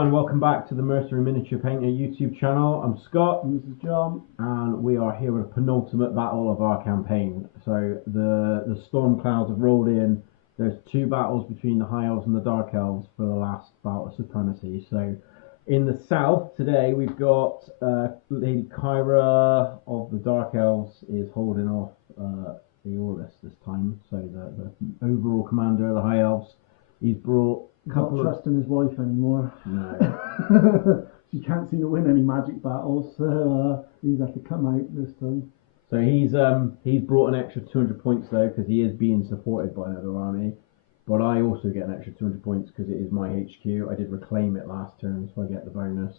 everyone, welcome back to the Mercenary Miniature Painter YouTube channel. I'm Scott, and this is John, and we are here with a penultimate battle of our campaign. So the storm clouds have rolled in. There's two battles between the High Elves and the Dark Elves for the last bout of supremacy. So in the south today we've got Lady Kyra of the Dark Elves is holding off Aorlis this time. So the overall commander of the High Elves, he's brought not trusting his wife anymore. No. She can't seem to win any magic battles, so he's had to come out this time. So he's brought an extra 200 points though, because he is being supported by another army. But I also get an extra 200 points because it is my HQ. I did reclaim it last turn, so I get the bonus.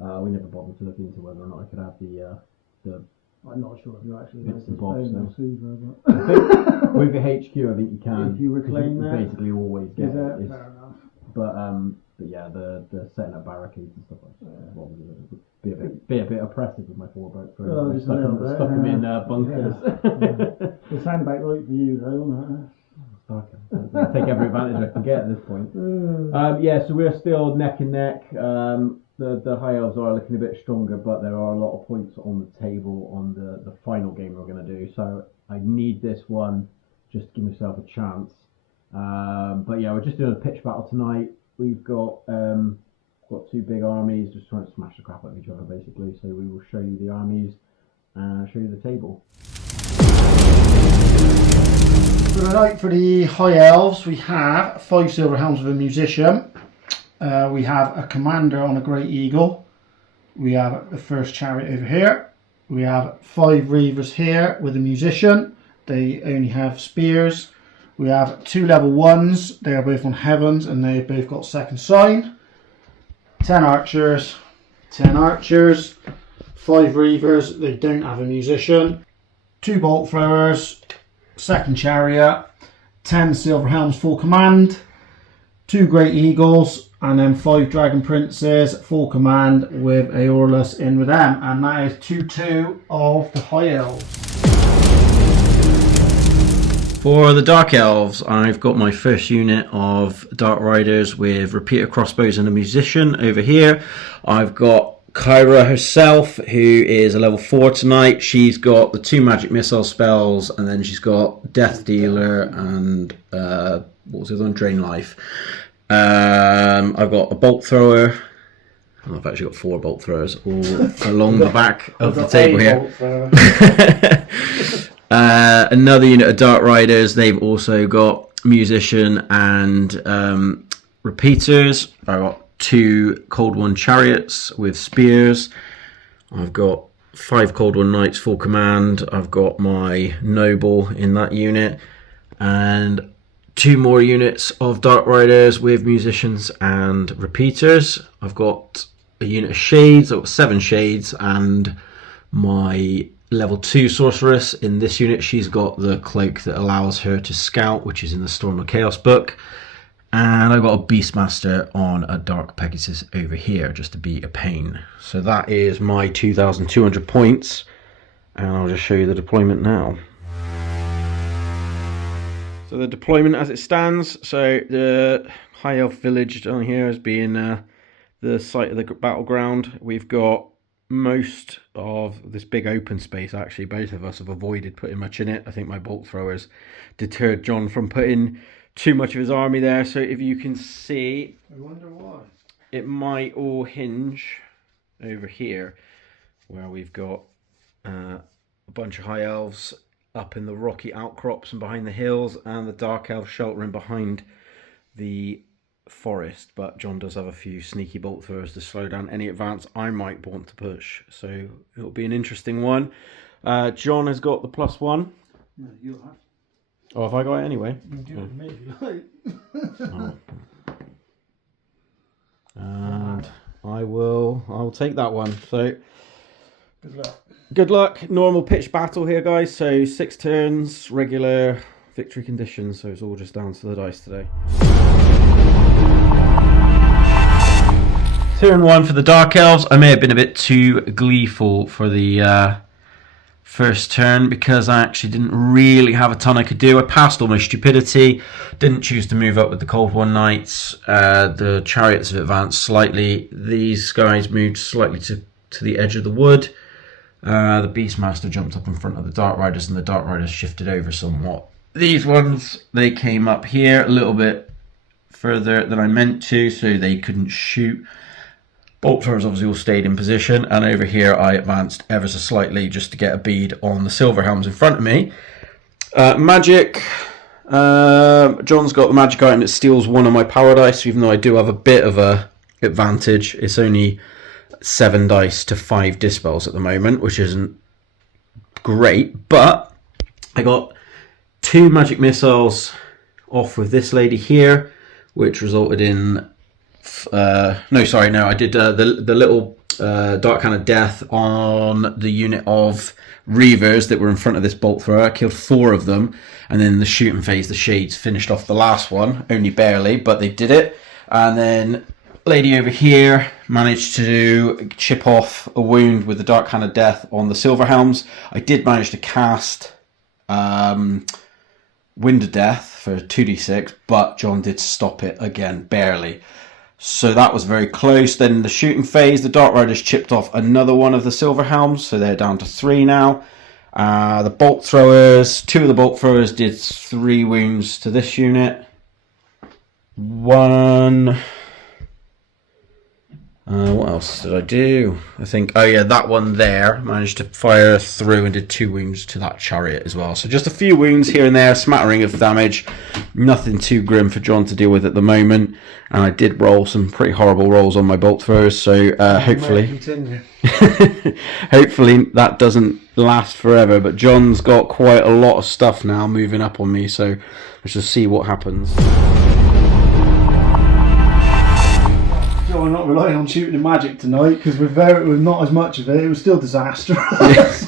We never bothered to look into whether or not I could have the I'm not sure if you actually bits and bobs. either, but with the HQ, I think you can. if you reclaim you that, basically always get is that it. fair enough? But yeah, the setting up barricades and stuff like that would be a bit oppressive with my 4 boat throws. Oh, just stuck them in bunkers. Yeah. They sound about right for you though, don't I'll take every advantage I can get at this point. Yeah, so we're still neck and neck. The High Elves are looking a bit stronger, but there are a lot of points on the table on the final game we're going to do. So I need this one just to give myself a chance. But yeah, we're just doing a pitch battle tonight. We've got two big armies just trying to smash the crap out of each other, basically. So we will show you the armies and show you the table. So tonight for the High Elves, we have 5 Silver Helms with a Musician. We have a Commander on a Great Eagle. We have the first chariot over here. We have 5 Reavers here with a Musician. They only have spears. We have 2 level 1s. They are both on Heavens and they've both got second sign. 10 archers. 10 archers. 5 Reavers. They don't have a Musician. 2 bolt throwers. Second chariot. 10 Silver Helms full command. 2 Great Eagles. And then 5 Dragon Princes full command with Aorlis in with them. And that is 2-2 of the High Elves. For the Dark Elves, I've got my first unit of Dark Riders with repeater crossbows and a Musician over here. I've got Kyra herself, who is a level 4 tonight. She's got the 2 magic missile spells, and then she's got Death Dealer and what was the other one? Drain Life. I've got a bolt thrower. I've actually got 4 bolt throwers all along the back of the table here. Another unit of Dark Riders. They've also got Musician and repeaters. I've got 2 Cold One Chariots with spears. I've got 5 Cold One Knights full command. I've got my Noble in that unit, and 2 more units of Dark Riders with Musicians and repeaters. I've got a unit of Shades. I've got 7 Shades, and my level 2 sorceress in this unit. She's got the cloak that allows her to scout, which is in the Storm of Chaos book. And I've got a Beastmaster on a Dark Pegasus over here, just to be a pain. So that is my 2,200 points, and I'll just show you the deployment now. So the deployment as it stands, so the High Elf village down here as being the site of the battleground. We've got most of this big open space. Actually, both of us have avoided putting much in it. I think my bolt throwers deterred John from putting too much of his army there. So if you can see, I wonder why. It might all hinge over here, where we've got a bunch of High Elves up in the rocky outcrops and behind the hills, and the Dark Elves sheltering behind the forest. But John does have a few sneaky bolt throwers to slow down any advance I might want to push, so it'll be an interesting one. John has got the +1. No, you'll have. Oh, have I got it anyway? You do it maybe like. Oh. And I will take that one. So Good luck. good luck. Normal pitch battle here, guys. So 6 turns, regular victory conditions. So it's all just down to the dice today. Turn 1 for the Dark Elves. I may have been a bit too gleeful for the first turn because I actually didn't really have a ton I could do. I passed all my stupidity, didn't choose to move up with the Cold One Knights. The chariots have advanced slightly. These guys moved slightly to the edge of the wood. The Beastmaster jumped up in front of the Dark Riders, and the Dark Riders shifted over somewhat. These ones, they came up here a little bit further than I meant to, so they couldn't shoot. Bolt throwers obviously all stayed in position, and over here I advanced ever so slightly just to get a bead on the silver helms in front of me. Magic. John's got the magic item that steals one of my power dice, even though I do have a bit of a advantage. It's only 7 dice to 5 dispels at the moment, which isn't great, but I got 2 magic missiles off with this lady here, which resulted in I did the little Dark Hand of Death on the unit of Reavers that were in front of this bolt thrower. I killed 4 of them, and then the shooting phase, the Shades finished off the last one, only barely, but they did it. And then lady over here managed to chip off a wound with the Dark Hand of Death on the Silver Helms. I did manage to cast Wind of Death for 2d6, but John did stop it again, barely. So that was very close. Then in the shooting phase, the Dark Riders chipped off another one of the Silver Helms, so they're down to 3 now. The bolt throwers, 2 of the bolt throwers did 3 wounds to this unit. 1. What else did I do? I think, that one there managed to fire through and did 2 wounds to that chariot as well. So just a few wounds here and there, smattering of damage. Nothing too grim for John to deal with at the moment. And I did roll some pretty horrible rolls on my bolt throwers, so hopefully hopefully that doesn't last forever. But John's got quite a lot of stuff now moving up on me, so let's just see what happens. We're not relying on shooting and magic tonight because we're not as much of it. It was still disastrous.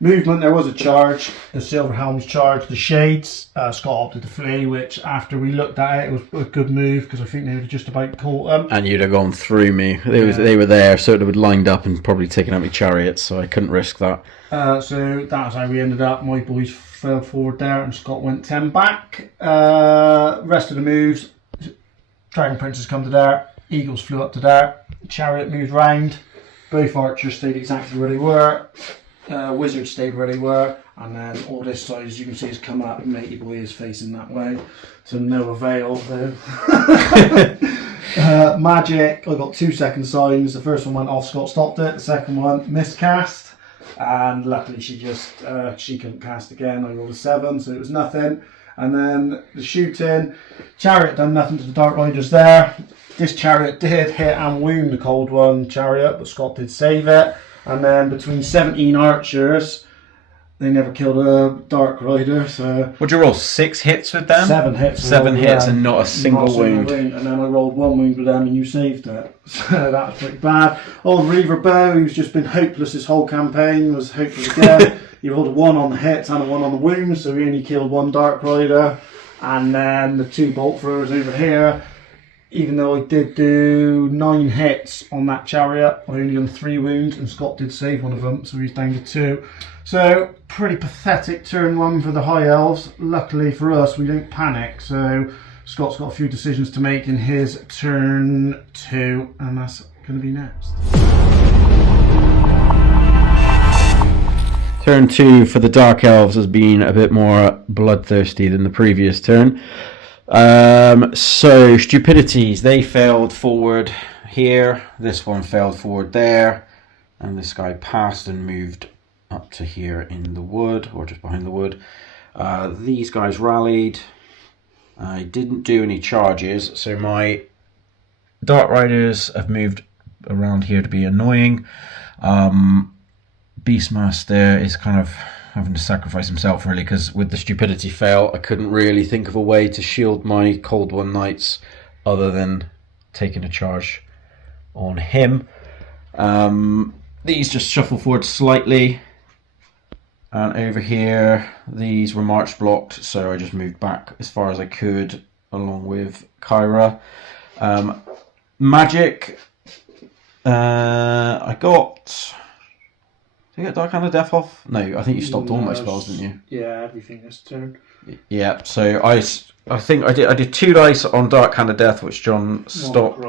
Movement, there was a charge. The Silver Helms charged the Shades. Scott opted to flee, which after we looked at it was a good move because I think they would have just about caught them. And you'd have gone through me. They were there, so it would have lined up and probably taken out my chariots, so I couldn't risk that. So that's how we ended up. My boys fell forward there and Scott went 10 back. Rest of the moves, Dragon Princes come to there, Eagles flew up to there, Chariot moved round, both Archers stayed exactly where they were, Wizards stayed where they were, and then all this side, as you can see, has come up and Matey Boy is facing that way, to no avail though. Magic, I got 2 second signs. The first one went off, Scott stopped it, the second one miscast, and luckily she couldn't cast again. I rolled a 7, so it was nothing. And then the shooting, Chariot done nothing to the Dark Riders there. This Chariot did hit and wound the Cold One Chariot, but Scott did save it. And then between 17 Archers, they never killed a Dark Rider. So what'd you roll? 6 hits with them? 7 hits. 7 hits and not a single wound. And then I rolled 1 wound with them and you saved it. So that was pretty bad. Old Reaver Bow, who's just been hopeless this whole campaign, was hopeless again. He rolled a 1 on the hits and a 1 on the wounds, so he only killed 1 Dark Rider. And then the 2 bolt throwers over here, even though I did do 9 hits on that chariot, I only done 3 wounds, and Scott did save one of them, so he's down to 2. So, pretty pathetic turn 1 for the High Elves. Luckily for us, we don't panic, so Scott's got a few decisions to make in his turn 2, and that's going to be next. Turn 2 for the Dark Elves has been a bit more bloodthirsty than the previous turn. So, stupidities, they failed forward here, this one failed forward there, and this guy passed and moved up to here in the wood, or just behind the wood. These guys rallied. I didn't do any charges, so my Dark Riders have moved around here to be annoying. Beastmaster is kind of having to sacrifice himself really, because with the stupidity fail I couldn't really think of a way to shield my Cold One Knights other than taking a charge on him. These just shuffle forward slightly, and over here these were march blocked, so I just moved back as far as I could along with Kyra. Magic, I got Did you get Dark Hand of Death off? No, I think you stopped all my spells, didn't you? Yeah, everything this turn. Yeah, so I think I did 2 dice on Dark Hand of Death, which John stopped.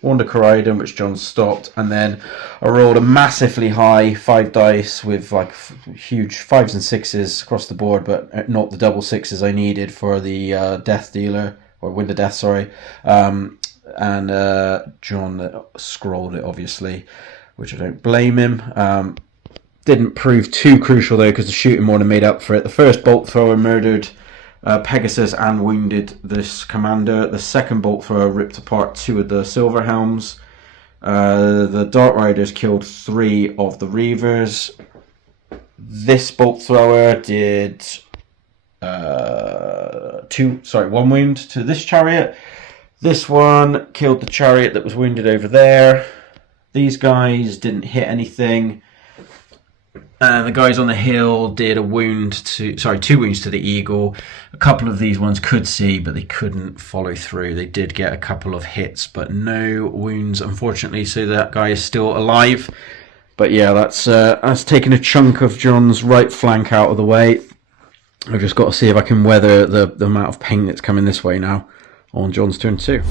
Wanda Corridon, which John stopped, and then I rolled a massively high 5 dice with like huge 5s and 6s across the board, but not the double 6s I needed for the Death Dealer, or Wind of Death, sorry. And John scrolled it, obviously, which I don't blame him. Didn't prove too crucial though, because the shooting more than made up for it. The first bolt thrower murdered Pegasus and wounded this commander. The second bolt thrower ripped apart 2 of the Silver Helms. The Dark Riders killed 3 of the Reavers. This bolt thrower did 1 wound to this chariot. This one killed the chariot that was wounded over there. These guys didn't hit anything. The guys on the hill did 2 wounds to the eagle. A couple of these ones could see, but they couldn't follow through. They did get a couple of hits, but no wounds, unfortunately. So that guy is still alive. But yeah, that's taken a chunk of John's right flank out of the way. I've just got to see if I can weather the amount of pain that's coming this way now on John's turn 2.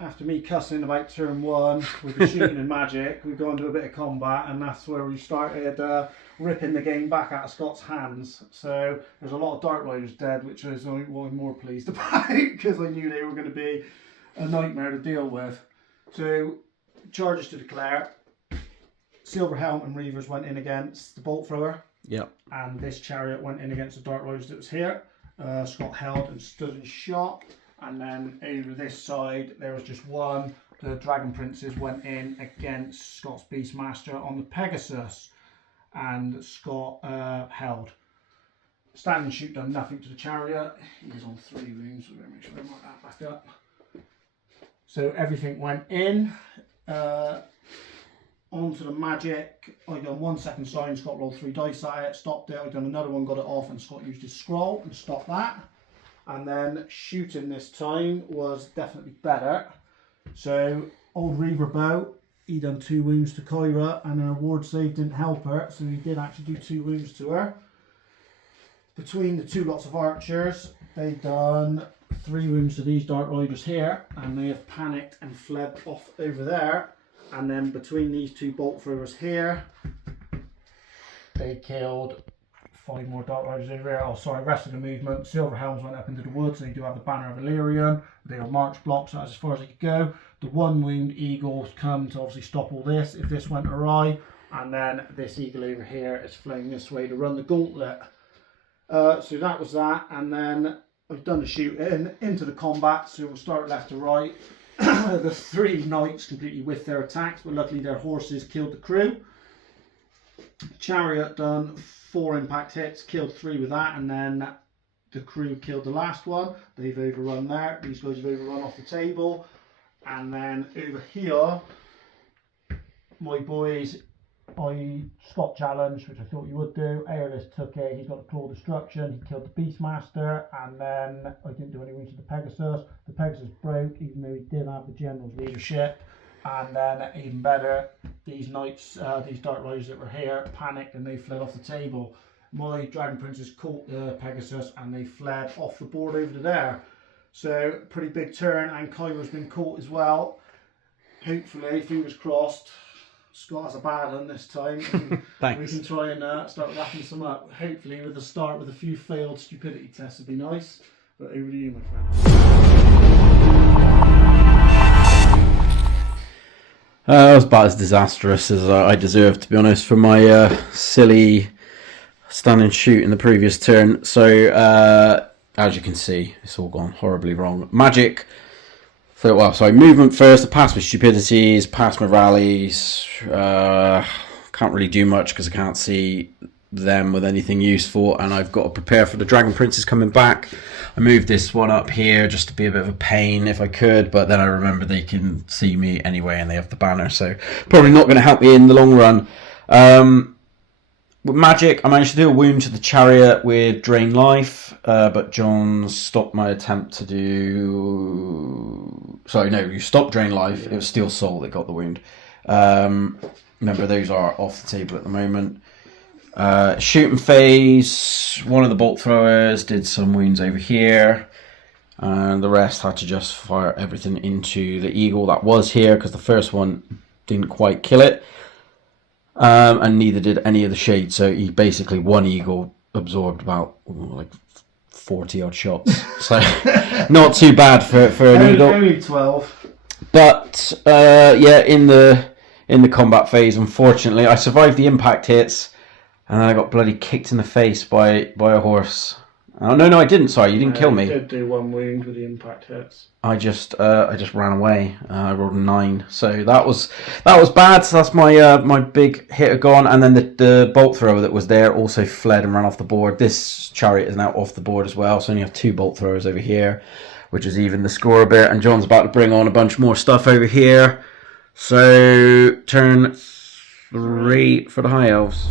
After me cussing about turn 1 with the shooting and magic, we've gone to a bit of combat, and that's where we started ripping the game back out of Scott's hands. So there's a lot of Dark Riders dead, which is what I'm more pleased about, because I knew they were going to be a nightmare to deal with. So charges to declare. Silver Helm and Reavers went in against the Bolt Thrower. Yep. And this chariot went in against the Dark Riders that was here. Scott held and stood and shot. And then over this side, there was just one. The Dragon Princes went in against Scott's Beastmaster on the Pegasus, and Scott held. Stand and shoot done nothing to the chariot. He's on 3 wounds, so we're going to make sure I mark that back up. So everything went in. Onto the magic. I done 1 second sign, Scott rolled 3 dice at it, stopped it. I done another one, got it off, and Scott used his scroll and stopped that. And then shooting this time was definitely better. So old Reaver Bow, he done 2 wounds to Kyra, and her ward save didn't help her, so he did actually do 2 wounds to her. Between the 2 lots of archers, they done 3 wounds to these Dark Riders here, and they have panicked and fled off over there. And then between these 2 bolt throwers here, they killed 5 more Dark Riders over here. Oh, sorry, rest of the movement. Silver Helms went up into the woods. They do have the Banner of Illyrian. They are march blocks, so that's as far as they could go. The 1 wound eagles come to obviously stop all this if this went awry. And then this eagle over here is flying this way to run the gauntlet. So that was that. And then I've done the shooting into the combat. So we'll start left to right. The 3 knights completely whiffed their attacks, but luckily their horses killed the crew. Chariot done 4 impact hits, killed 3 with that, and then the crew killed the last one. They've overrun there. These guys have overrun off the table. And then over here, my boys, Scott challenged, which I thought you would do. Aorlis took it. He's got the Claw Destruction. He killed the Beastmaster, and then I didn't do any wounds to the Pegasus. The Pegasus broke, even though he did have the General's leadership. And then, even better, these knights, these Dark Riders that were here, panicked and they fled off the table. My Dragon Princes caught the Pegasus and they fled off the board over to there. So, pretty big turn, and Kyra's been caught as well. Hopefully, fingers crossed, Scott has a bad one this time. Thanks. We can try and start wrapping some up. Hopefully, with a start with a few failed stupidity tests would be nice. But over to you, my friend. It was about as disastrous as I deserved, to be honest, for my silly stand and shoot in the previous turn. So, as you can see, it's all gone horribly wrong. Magic. Movement first. I passed my stupidities, passed my rallies. Can't really do much because I can't see them with anything useful, and I've got to prepare for the Dragon Princes coming back. I moved this one up here just to be a bit of a pain if I could, but then I remember they can see me anyway and they have the banner, so probably not going to help me in the long run. with magic, I managed to do a wound to the chariot with drain life, but John stopped my attempt to do. Sorry, no, you stopped drain life. It was steel soul that got the wound. Remember, those are off the table at the moment. Shooting phase. One of the bolt throwers did some wounds over here, and the rest had to just fire everything into the eagle that was here because the first one didn't quite kill it. And neither did any of the shades. So he basically, one eagle absorbed about like 40 odd shots. So not too bad for an eagle. Only 12. But yeah, in the combat phase, unfortunately, I survived the impact hits, and then I got bloody kicked in the face by a horse. Oh, no, I didn't. Sorry, you didn't kill me. You did do one wound with the impact hits. I just ran away. I rolled a 9, so that was bad. So that's my big hitter gone, and then the bolt thrower that was there also fled and ran off the board. This chariot is now off the board as well, so I only have 2 bolt throwers over here, which is even the score a bit. And John's about to bring on a bunch more stuff over here. So turn 3 for the High Elves.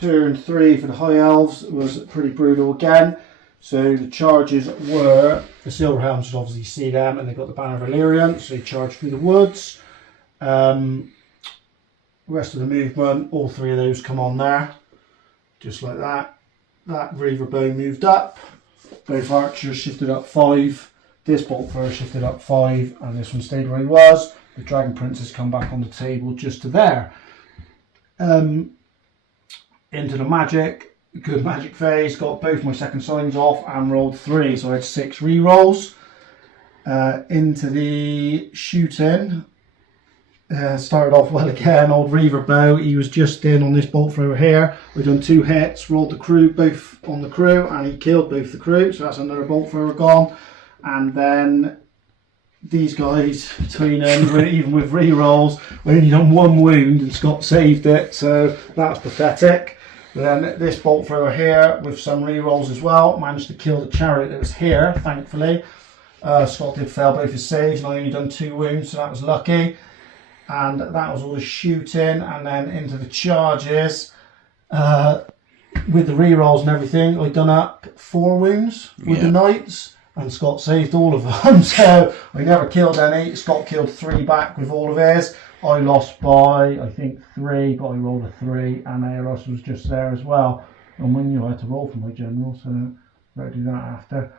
Turn 3 for the High Elves was pretty brutal again. So the charges were, the Silverhounds would obviously see them, and they got the Banner of Illyrian, so they charged through the woods. Rest of the movement, all 3 of those come on there, just like that. That Reaver bow moved up, both archers shifted up 5, this bolt thrower shifted up 5, and this one stayed where he was. The Dragon Prince has come back on the table just to there. Into the magic. Good magic phase, got both my second signs off and rolled 3, so I had 6 re-rolls. Into the shooting, started off well again. Old Reaver bow, he was just in on this bolt thrower here. We've done 2 hits, rolled the crew, both on the crew, and he killed both the crew, so that's another bolt thrower gone. And then these guys, between them, even with re-rolls, we only done 1 wound and Scott saved it, so that was pathetic. Then this bolt thrower here with some re-rolls as well, managed to kill the chariot that was here, thankfully. Scott did fail both his saves, and I only done 2 wounds, so that was lucky. And that was all the shooting, and then into the charges. With the re-rolls and everything, I done up 4 wounds with the knights, and Scott saved all of them. So I never killed any. Scott killed 3 back with all of his. I lost by, I think, 3, but I rolled a 3, and Aorlis was just there as well. And when I had to roll for my general, so better do that after.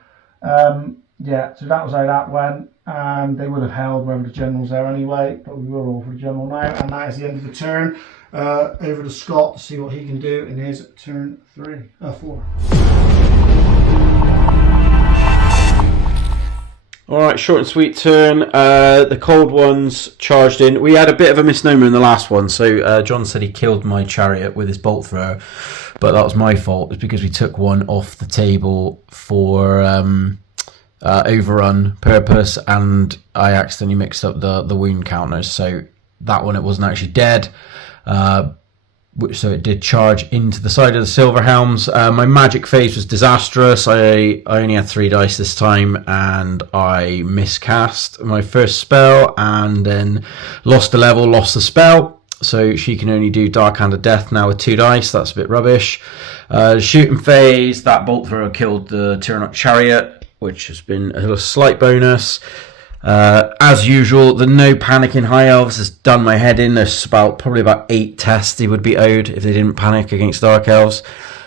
Yeah, so that was how that went, and they would have held wherever the general's there anyway, but we will roll for the general now, and that is the end of the turn. Over to Scott to see what he can do in his turn 4. Alright, short and sweet turn. The cold ones charged in. We had a bit of a misnomer in the last one, so John said he killed my chariot with his bolt thrower, but that was my fault. It's because we took one off the table for overrun purpose, and I accidentally mixed up the wound counters, so that one it wasn't actually dead. So it did charge into the side of the Silverhelms. My magic phase was disastrous. I only had 3 dice this time, and I miscast my first spell, and then lost a level, lost the spell. So she can only do Dark Hand of Death now with 2 dice. That's a bit rubbish. Shooting phase, that bolt thrower killed the Tyrannot Chariot, which has been a slight bonus. As usual, the no panicking High Elves has done my head in. There's probably about 8 tests he would be owed if they didn't panic against Dark Elves.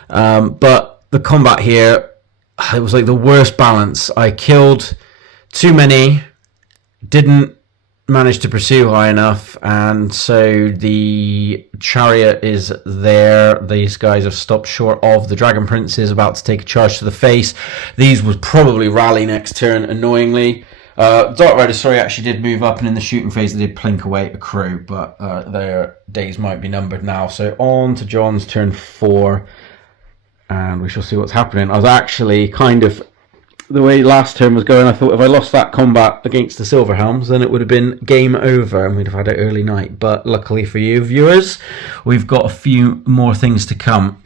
But the combat here, it was like the worst balance. I killed too many, didn't manage to pursue high enough, and so the chariot is there. These guys have stopped short of the Dragon Princes, about to take a charge to the face. These would probably rally next turn, annoyingly. Dark Riders, actually did move up, and in the shooting phase they did plink away a crew, but their days might be numbered now. So on to John's turn 4, and we shall see what's happening. I was actually kind of, the way last turn was going, I thought if I lost that combat against the Silverhelms, then it would have been game over and we'd have had an early night. But luckily for you viewers, we've got a few more things to come.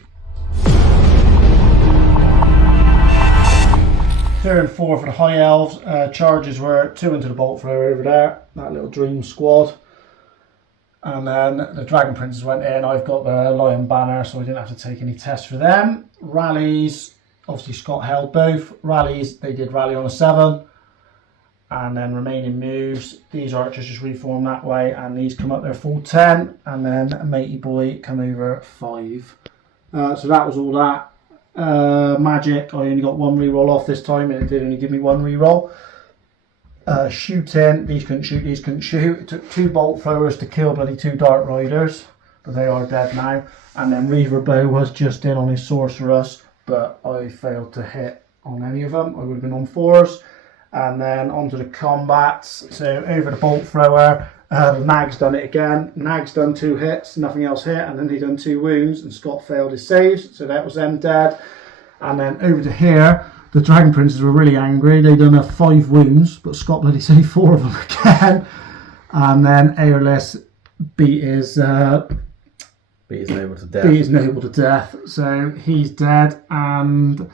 Turn 4 for the High Elves. Charges were 2 into the bolt thrower over there, that little dream squad. And then the Dragon Princes went in. I've got the Lion Banner, so I didn't have to take any tests for them. Rallies, obviously Scott held both. Rallies, they did rally on a 7. And then remaining moves, these archers just reform that way, and these come up their full 10. And then a Matey Boy come over 5. So that was all that. Magic, I only got 1 reroll off this time, and it did only give me 1 reroll. Shooting, these couldn't shoot, these couldn't shoot. It took 2 bolt throwers to kill bloody 2 Dark Riders, but they are dead now. And then Reaver Bow was just in on his Sorceress, but I failed to hit on any of them. I would have been on 4s. And then onto the combats. So over the bolt thrower, Nag's done it again. Nag's done 2 hits, nothing else hit, and then he done 2 wounds, and Scott failed his saves, so that was them dead. And then over to here, the Dragon Princes were really angry. They done 5 wounds, but Scott bloody saved 4 of them again. And then Aorlis beat his noble to death. Beat his noble to death. So he's dead, and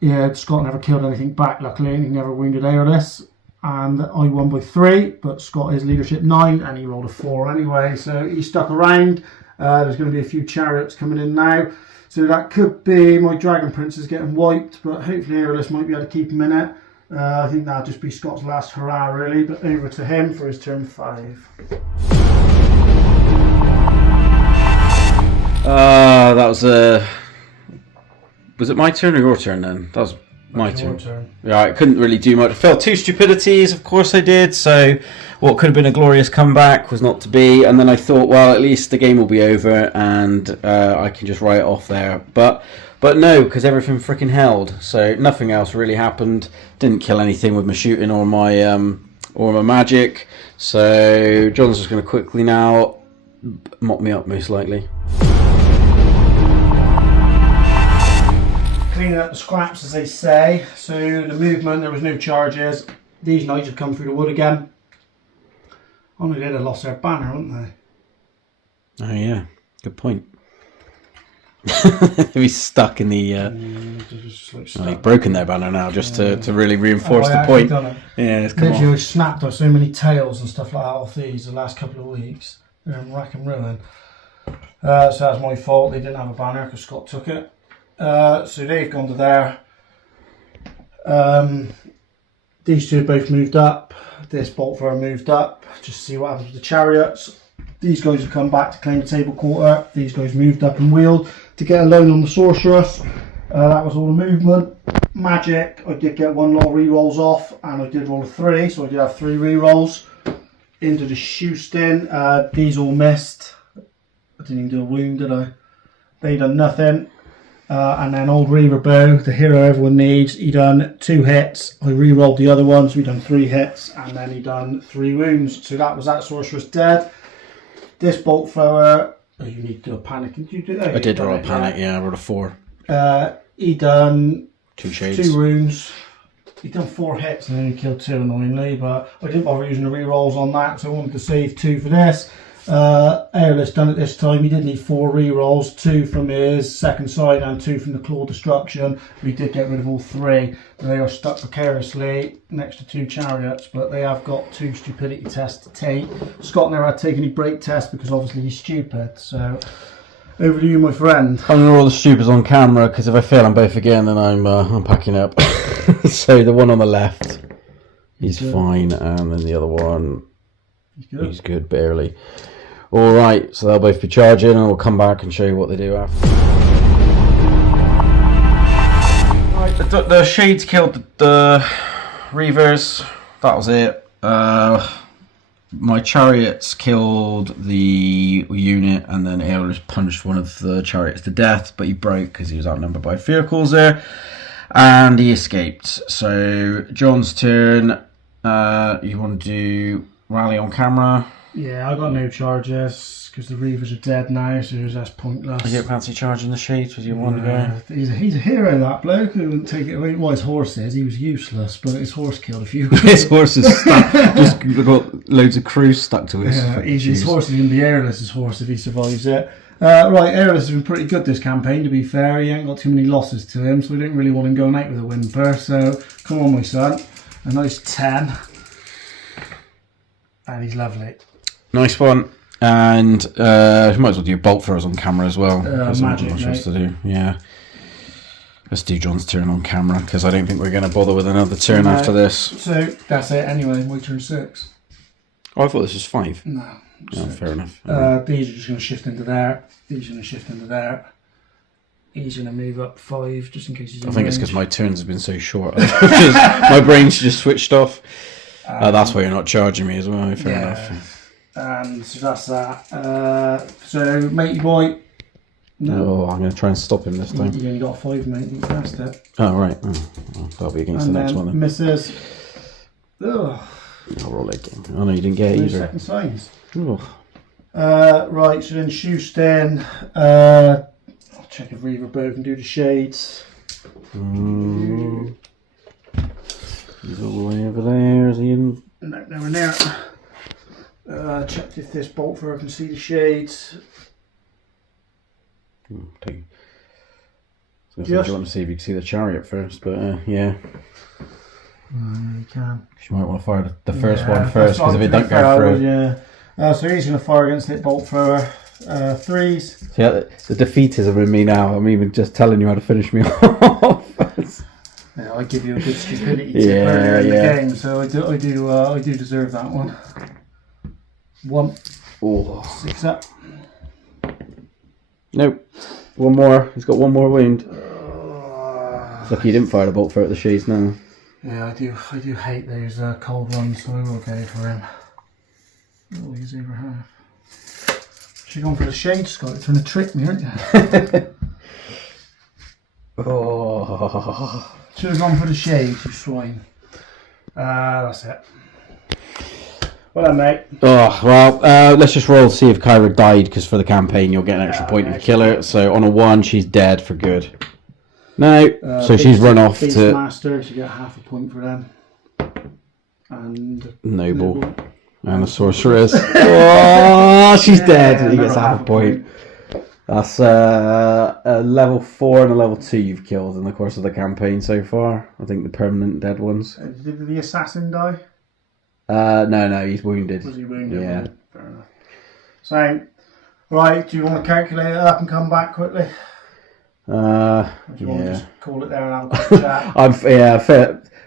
yeah, Scott never killed anything back. Luckily, he never wounded Aorlis. And I won by 3, but Scott is leadership 9, and he rolled a 4 anyway. So he stuck around. There's going to be a few chariots coming in now. So that could be my Dragon Princes getting wiped, but hopefully Aorlis might be able to keep him in it. I think that'll just be Scott's last hurrah, really. But over to him for his turn 5. That was it my turn or your turn then? That was my turn. Yeah, I couldn't really do much. I felt 2 stupidities, of course I did. So what could have been a glorious comeback was not to be. And then I thought, well, at least the game will be over and I can just write it off there. But no, because everything freaking held. So nothing else really happened. Didn't kill anything with my shooting or my magic. So John's just going to quickly now mop me up, most likely. Cleaning up the scraps, as they say. So the movement, there was no charges. These knights have come through the wood again. Oh, they'd have lost their banner, wouldn't they? Oh yeah, good point. He's stuck in the. They've broken their banner now, just to really reinforce the point. Yeah, it's come literally snapped off so many tails and stuff like that off these the last couple of weeks. They're in rack and ruin. So that's my fault. They didn't have a banner because Scott took it. So they've gone to there. These 2 both moved up. This bolt thrower moved up. Just to see what happens with the chariots. These guys have come back to claim the table quarter. These guys moved up and wheeled to get a loan on the Sorceress. That was all the movement. Magic, I did get 1 lot of rerolls off, and I did roll a 3, so I did have 3 rerolls. Into the Shoestin, these all missed. I didn't even do a wound, did I? They done nothing. And then old Reaver Bow, the hero everyone needs, he done 2 hits. I re-rolled the other ones, we done 3 hits, and then he done 3 wounds. So that was that Sorceress dead. This bolt thrower, oh, you need to do a panic. Did you do that? I did roll a panic, yeah, I rolled a 4. He done 2 shades. 2 wounds. He done 4 hits and then he killed 2 annoyingly, but I didn't bother using the re-rolls on that, so I wanted to save 2 for this. Aorlis done it this time. He did need 4 re-rolls, 2 from his second side and 2 from the Claw Destruction. We did get rid of all 3. They are stuck precariously next to 2 chariots, but they have got 2 stupidity tests to take. Scott never had to take any break tests because obviously he's stupid. So over to you, my friend. I'm gonna roll the stupids on camera because if I fail on both again, then I'm packing up. So the one on the left, he's fine, and then the other one, he's good, barely. Alright, so they'll both be charging, and we'll come back and show you what they do after. Right, the Shades killed the Reavers, that was it. My chariots killed the unit, and then Aorlis punched one of the chariots to death, but he broke because he was outnumbered by vehicles there, and he escaped. So, John's turn. You want to do rally on camera? Yeah, I got no charges because the Reavers are dead now, so that's pointless. You don't fancy charging the Shades with your one guy? He's a hero, that bloke. He wouldn't take it away. Well, his horse is. He was useless, but his horse killed a few. His horse is stuck. Just got loads of crews stuck to his. Yeah, his horse is going to be Aorlis' horse if he survives it. Right, Aorlis has been pretty good this campaign, to be fair. He ain't got too many losses to him, so we didn't really want him going out with a whimper. So, come on, my son. A nice 10. And he's lovely. Nice one. And you might as well do bolt throwers on camera as well. Magic, I'm not to do. Yeah. Let's do John's turn on camera because I don't think we're going to bother with another turn after this. So that's it anyway. My turn 6. Oh, I thought this was 5. No. Oh, fair enough. These are just going to shift into there. These are going to shift into there. He's going to move up 5 just in case he's in I think it's range. because my turns have been so short. My brain's just switched off. That's why you're not charging me as well. Fair enough. And so that's that. So, matey boy. No. Oh, I'm going to try and stop him this time. You only got 5, mate. You passed it. Oh, right. Oh, well, that'll be against And the next one then. misses. Ugh. I'll roll it again. Oh, no, you didn't get it No either. second signs. Oh. Right, so then Shoeston. I'll check if Reaver can do the shades. He's all the way over there. Is he in? No, nowhere near. Check if this bolt thrower can see the shades. Okay. I was going to want to see if you can see the chariot first, but yeah. You can. You might want to fire the first one first, because if it don't go through. Yeah. So he's going to fire against it, bolt thrower. 3s. See, the defeatism in me now. I'm even just telling you how to finish me off. Yeah, I give you a good stupidity tip earlier in the game, so I do deserve that one. 1. Oh. 6 up. Nope. One more. He's got one more wound. It's lucky you didn't fire the bolt thrower at the shades now. Yeah, I do hate those cold ones, so I will go for him. Oh, he's over half. Should have gone for the shade, Scott. You're trying to trick me, aren't you? Oh. Should have gone for the shade, you swine. That's it. Well done, mate. Oh, well, let's just roll to see if Kyra died, because for the campaign you'll get an extra point if you kill her. So on a 1, she's dead for good. No, so she's run off to... Beastmaster, so you get half a point for them. And... Noble. And a sorceress. Oh, she's dead. He gets half a point. That's a level 4 and a level 2 you've killed in the course of the campaign so far. I think the permanent dead ones. Did the assassin die? No, he's wounded. Was he wounded? Yeah. Fair enough. So, right, do you want to calculate it up and come back quickly? Or do you want to just call it there and have a quick chat?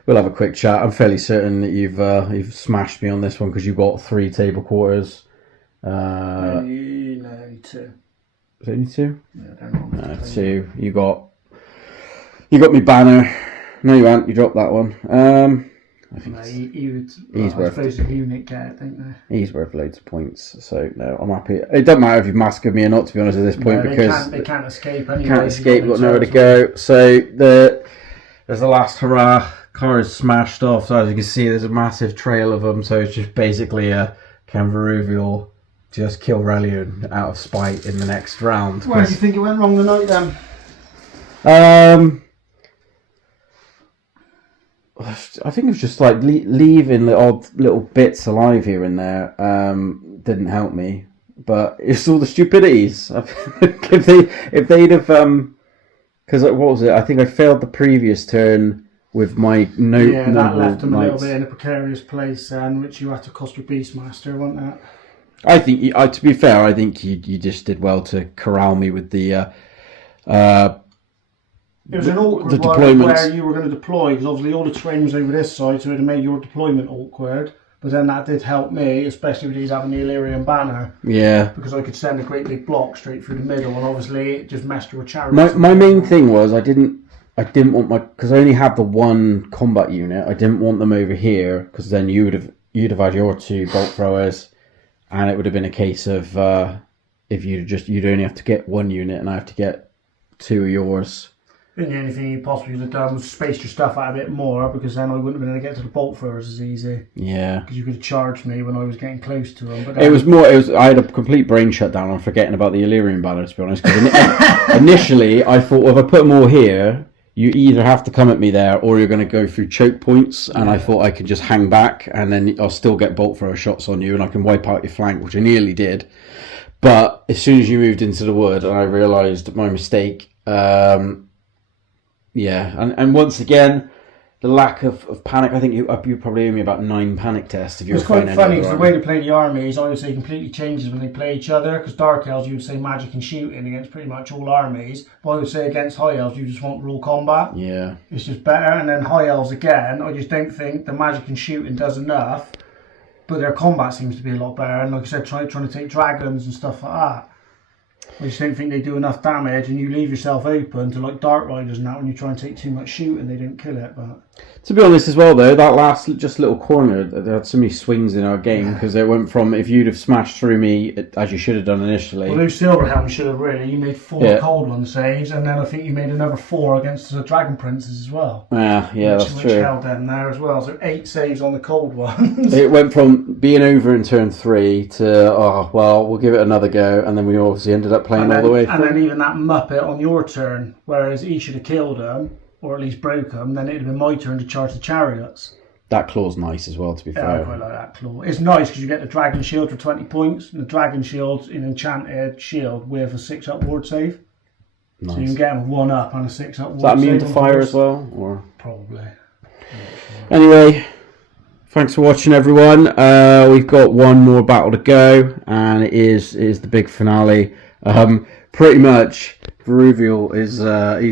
We'll have a quick chat. I'm fairly certain that you've smashed me on this one because you've got 3 table quarters. No, 2. Is it only 2? Yeah, they're not. 2. You got me banner. No, you haven't. You dropped that one. I think he's worth a unit get, don't they? He's worth loads of points. So no, I'm happy. It doesn't matter if you've massacred me or not, to be honest, at this point, because they can't escape anyway. Can't escape. Got nowhere to go. So there's the last hurrah. Car is smashed off. So as you can see, there's a massive trail of them. So it's just basically a Canvaruvial just kill Relian out of spite in the next round. Where do you think it went wrong tonight then? I think it was just like leaving the odd little bits alive here and there didn't help me, but it's all the stupidities. if they'd have because what was it? I think I failed the previous turn with my that left them a little bit in a precarious place, which you had to cost your Beastmaster, wasn't that? I think to be fair, I think you just did well to corral me with the. It was an awkward one where you were going to deploy, because obviously all the terrain was over this side, so it made your deployment awkward. But then that did help me, especially with these having the Illyrian banner. Yeah. Because I could send a great big block straight through the middle, and obviously it just messed with chariots. My main thing was I didn't want because I only had the 1 combat unit. I didn't want them over here, because then you'd have had your 2 bolt throwers, and it would have been a case of if you'd only have to get 1 unit, and I have to get 2 of yours. And the only thing you possibly could have done was spaced your stuff out a bit more, because then I wouldn't have been able to get to the bolt throwers as easy. Yeah. Because you could have charged me when I was getting close to them. But then, I had a complete brain shutdown on forgetting about the Illyrian banner, to be honest. Because initially I thought, well, if I put them all here, you either have to come at me there, or you're going to go through choke points. And I thought I could just hang back, and then I'll still get bolt thrower shots on you, and I can wipe out your flank, which I nearly did. But as soon as you moved into the wood, and I realised my mistake. Yeah, and once again, the lack of panic. I think you probably owe me about 9 panic tests if you're It's quite fighting funny any because other the way army. they play the armies, I would say, completely changes when they play each other. Because Dark Elves, you would say magic and shooting against pretty much all armies. But I would say against High Elves, you just want rule combat. Yeah. It's just better. And then High Elves again, I just don't think the magic and shooting does enough. But their combat seems to be a lot better. And like I said, trying to take dragons and stuff like that. I just don't think they do enough damage, and you leave yourself open to like Dark Riders and that when you try and take too much shooting, they don't kill it. But To be honest as well though, that last just little corner, there had so many swings in our game because it went from, if you'd have smashed through me as you should have done initially. well, those Silverhelms should have really. You made 4 Yeah. cold one saves, and then I think you made another 4 against the Dragon Princes as well. Yeah, that's which true. held them there as well. So 8 saves on the cold ones. It went from being over in turn 3 to, oh, well, we'll give it another go, and then we obviously ended up playing all the way and through. then even that Muppet on your turn, whereas he should have killed them, or at least broke them, then it'd have been my turn to charge the chariots. That claw's nice as well, to be Yeah, I fair. quite like that claw. It's nice because you get the Dragon Shield for 20 points, and the Dragon Shield's an enchanted shield with a 6-up ward save. Nice. So you can get them with 1 up and a 6-up ward Is that immune save to on fire horse. as well? Or Probably. anyway, thanks for watching, everyone. We've got one more battle to go, and it is the big finale. Pretty much, Veruvial is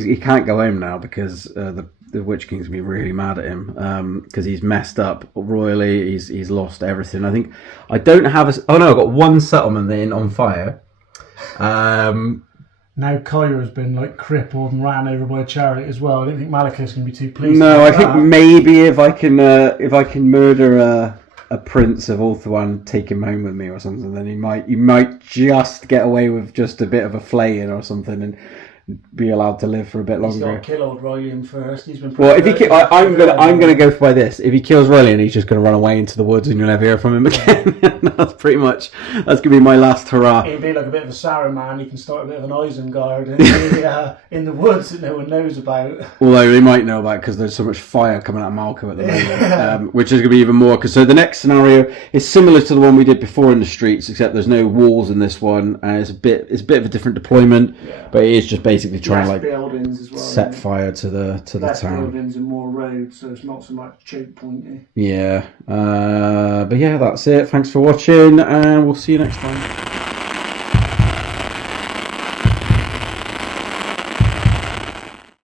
he can't go home now because the Witch King's gonna be really mad at him because he's messed up royally. He's lost everything. I think I don't have I've got 1 settlement in on fire. Now Kyra's been like crippled and ran over by a chariot as well. I don't think Malko's going to be too pleased. No, I about think that. maybe if I can murder a prince of Ulthuan, take him home with me or something, then he might just get away with just a bit of a flaying or something and be allowed to live for a bit He's got longer. to kill old Ryan first. He's been. Well, if he, I'm gonna go by this. If he kills Relian, he's just gonna run away into the woods, and you'll never hear from him again. That's gonna be my last hurrah. He'd be like a bit of a Saruman. He can start a bit of an Isengard in the woods that no one knows about. Although they might know about because there's so much fire coming out of Malko at the moment, which is going to be even more. Because so the next scenario is similar to the one we did before in the streets, except there's no walls in this one, and it's a bit of a different deployment. Yeah. But it is just basically trying to like buildings as well, set fire to the less town. buildings and more roads, so it's not so much choke pointy. Yeah, but yeah, that's it. Thanks for watching, and we'll see you next time.